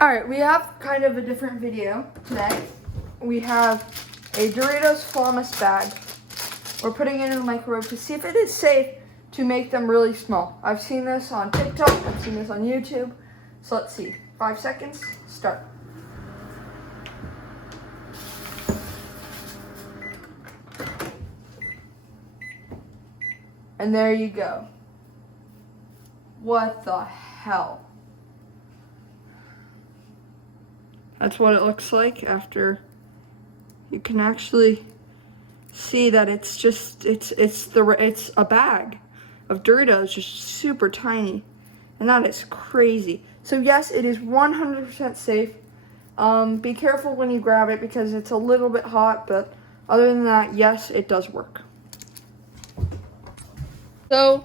All right, we have kind of a different video today. We have a Doritos Flawless bag. We're putting it in the microwave to see if it is safe to make them really small. I've seen this on TikTok, I've seen this on YouTube. So let's see, 5 seconds, start. And there you go. What the hell? That's what it looks like after. You can actually see that it's a bag of Doritos, just super tiny, and that is crazy. So yes, it is 100% safe. Be careful when you grab it because it's a little bit hot, but other than that, yes, it does work. So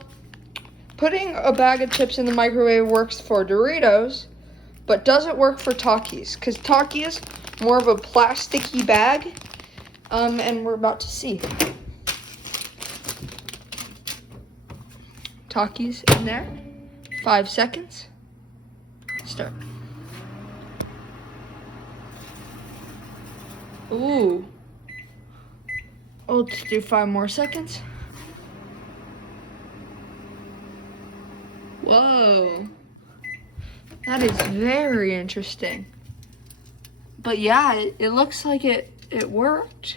putting a bag of chips in the microwave works for Doritos, but doesn't work for Takis, because Takis more of a plasticky bag, and we're about to see. Takis in there, 5 seconds, start. Ooh. Let's do 5 more seconds. Whoa. That is very interesting. But yeah, it looks like it worked.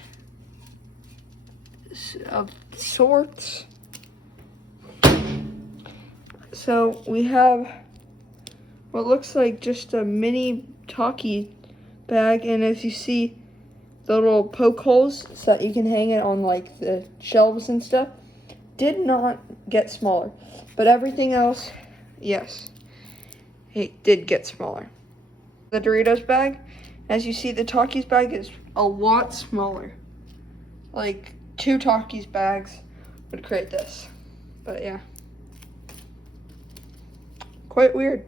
Of sorts. So we have what looks like just a mini Taki bag, and as you see, the little poke holes so that you can hang it on like the shelves and stuff did not get smaller, but everything else, yes, it did get smaller. The Doritos bag, as you see, the Takis bag is a lot smaller. Like 2 Takis bags would create this, but yeah, quite weird.